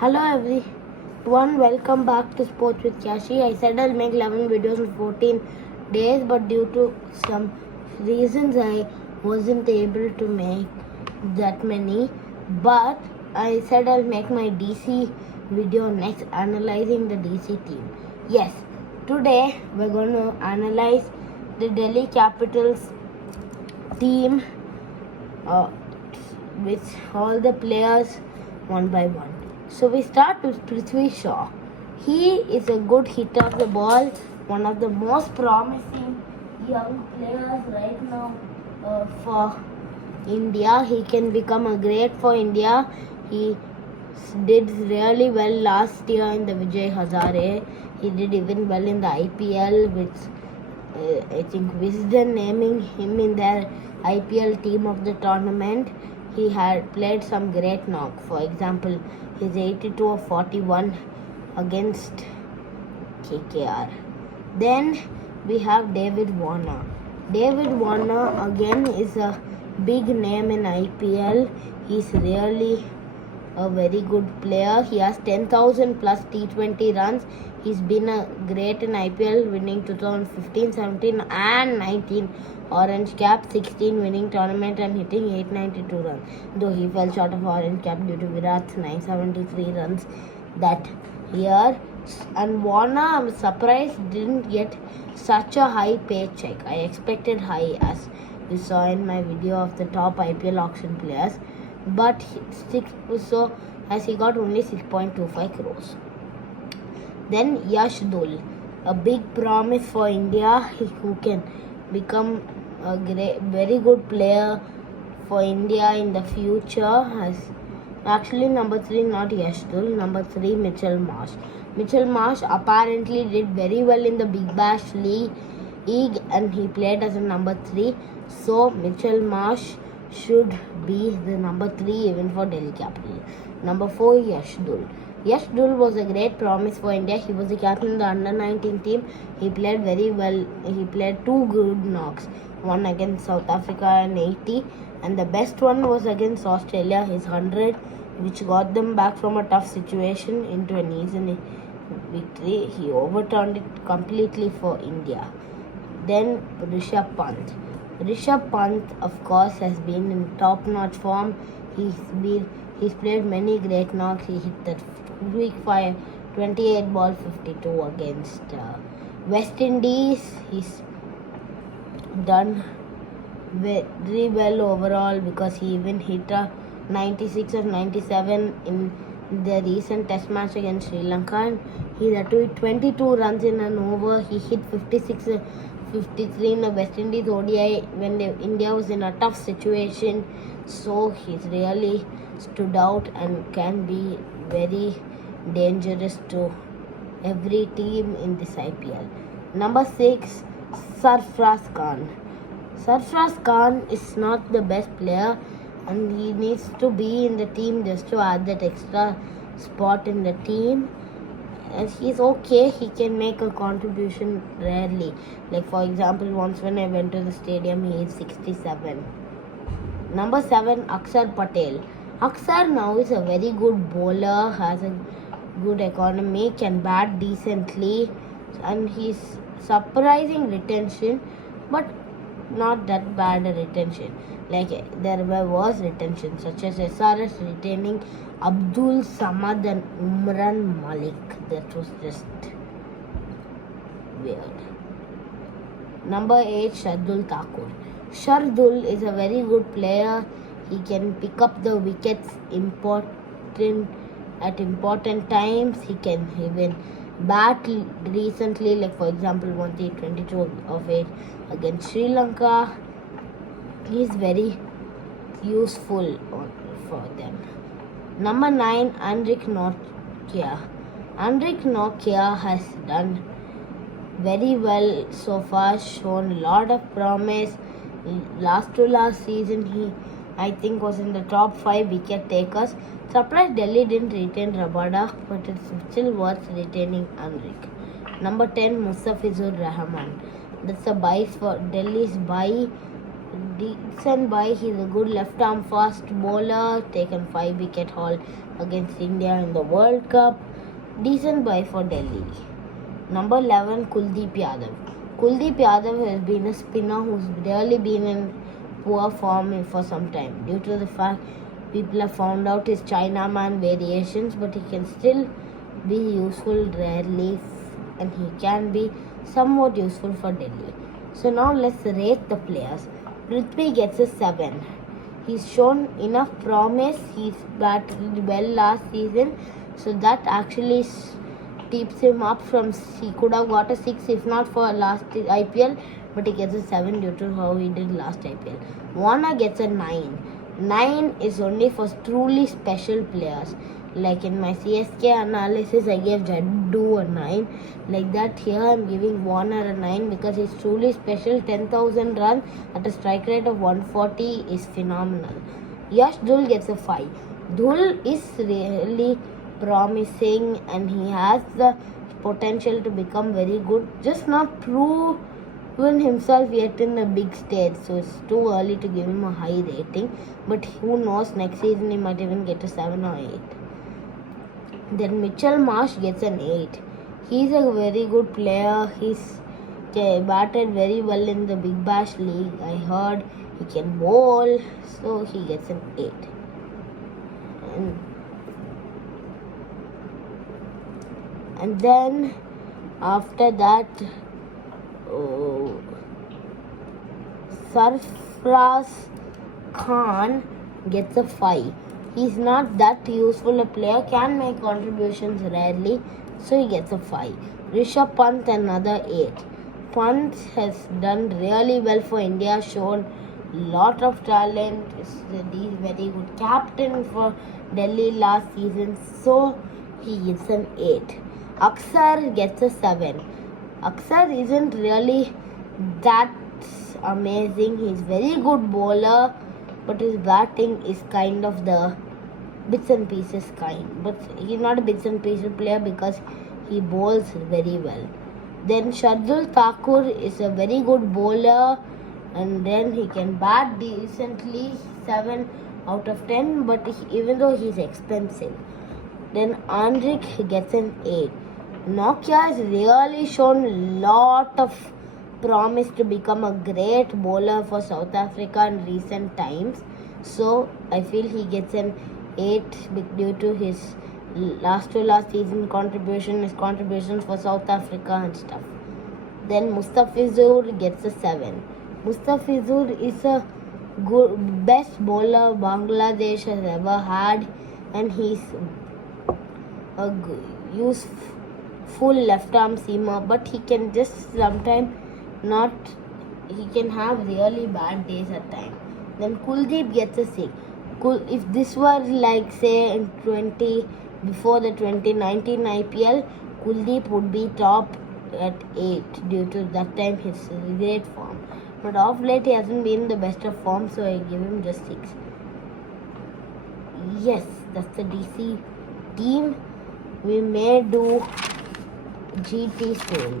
Hello everyone, welcome back to Sports with Kashi. I said I'll make 11 videos in 14 days, but due to some reasons I wasn't able to make that many. But I said I'll make my DC video next, analyzing the DC team. Yes, today we're going to analyze the Delhi Capitals team with all the players one by one. So we start with Prithvi Shaw. He is a good hitter of the ball, one of the most promising young players right now for India. He can become a great for India. He did really well last year in the Vijay Hazare. He did even well in the IPL, which I think Wisden naming him in their IPL team of the tournament. He had played some great knock. For example, his 82 of 41 against KKR. Then we have David Warner. David Warner again is a big name in IPL. He's really a very good player. He has 10,000 plus T20 runs. He's been a great in IPL, winning 2015, 17 and 19 orange cap, 16 winning tournament and hitting 892 runs. Though he fell short of orange cap due to Virat's 973 runs that year. And Warner, I'm surprised, didn't get such a high paycheck. I expected high, as you saw in my video of the top IPL auction players. But as he got only 6.25 crores. Then Yash Dul, a big promise for India, who can become a very good player for India in the future. Actually, number 3, not Yash Dul, number 3, Mitchell Marsh. Mitchell Marsh apparently did very well in the Big Bash League and he played as a number 3. So Mitchell Marsh should be the number 3 even for Delhi Capital. Number 4, Yash Dul. Yash Dul was a great promise for India. He was the captain of the under-19 team. He played very well. He played 2 good knocks. One against South Africa and 80. And the best one was against Australia, his 100, which got them back from a tough situation into an easy victory. He overturned it completely for India. Then Rishabh Pant. Rishabh Pant, of course, has been in top-notch form. He's played many great knocks. He hit that week 5, 28 ball 52 against West Indies. He's done very well overall because he even hit a 96 of 97 in the recent test match against Sri Lanka. And he had 22 runs in an over. He hit 56 53 in the West Indies ODI when India was in a tough situation. So he's really stood out and can be very dangerous to every team in this IPL. Number 6, Sarfraz Khan. Sarfraz Khan is not the best player and he needs to be in the team just to add that extra spot in the team. And he's okay, he can make a contribution rarely. Like for example, once when I went to the stadium, he is 67. Number 7, Akshar Patel. Akshar now is a very good bowler, has a good economy, can bat decently, and he's surprising retention, but not that bad a retention. Like there was retention, such as SRS retaining Abdul Samad and Umran Malik. That was just weird. Number 8, Shardul Thakur. Shardul is a very good player. He can pick up the wickets at important times. He can even bat recently, like for example, 22 of 8 against Sri Lanka. He is very useful for them. Number 9, Anrich Nortje. Anrich Nortje has done very well so far, shown a lot of promise. Last season, he I think was in the top 5 wicket takers. Surprised Delhi didn't retain Rabada, but it's still worth retaining Anrich. Number 10, Mustafizur Rahman. That's a buy for Delhi's buy Decent buy. He's a good left arm fast bowler. Taken 5-wicket haul against India in the World Cup. Decent buy for Delhi. Number 11, Kuldeep Yadav. Kuldeep Yadav has been a spinner who's really been in poor form for some time due to the fact people have found out his Chinaman variations, but he can still be useful rarely and he can be somewhat useful for Delhi. So now let's rate the players. Prithvi gets a 7. He's shown enough promise. He's batted well last season, so that actually keeps him up from. He could have got a 6 if not for last IPL, but he gets a 7 due to how he did last IPL. Warner gets a 9. 9 is only for truly special players. Like in my CSK analysis, I gave Jaddu a 9. Like that, here I'm giving Warner a 9 because he's truly special. 10,000 runs at a strike rate of 140 is phenomenal. Yash Dhul gets a 5. Dhul is really promising and he has the potential to become very good. Just not proven himself yet in the big stage, so it's too early to give him a high rating. But who knows, next season he might even get a 7 or 8. Then Mitchell Marsh gets an 8. He's a very good player. He's batted very well in the Big Bash League. I heard he can bowl, so he gets an 8. And then after that, Sarfraz Khan gets a 5. He's not that useful a player, can make contributions rarely, so he gets a 5. Rishabh Pant another 8. Pant has done really well for India, shown lot of talent. He's very good captain for Delhi last season, so he gets an 8. Aksar gets a 7. Aksar isn't really that amazing. He's very good bowler, but his batting is kind of the bits and pieces kind. But he's not a bits and pieces player because he bowls very well. Then Shardul Thakur is a very good bowler and then he can bat decently, 7 out of 10, but even though he's expensive. Then Andrik gets an 8. Nokia has really shown lot of promise to become a great bowler for South Africa in recent times. So I feel he gets an 8 due to his last season contribution, his contributions for South Africa and stuff. Then Mustafizur gets a 7. Mustafizur is a good best bowler Bangladesh has ever had, and he's a useful left arm seamer, but he can just sometimes not. He can have really bad days at times. Then Kuldeep gets a 6. If this were like say in before the 2019 IPL, Kuldeep would be top at 8 due to that time his great form. But of late he hasn't been the best of form, so I give him just 6. Yes, that's the DC team. We may do GT soon.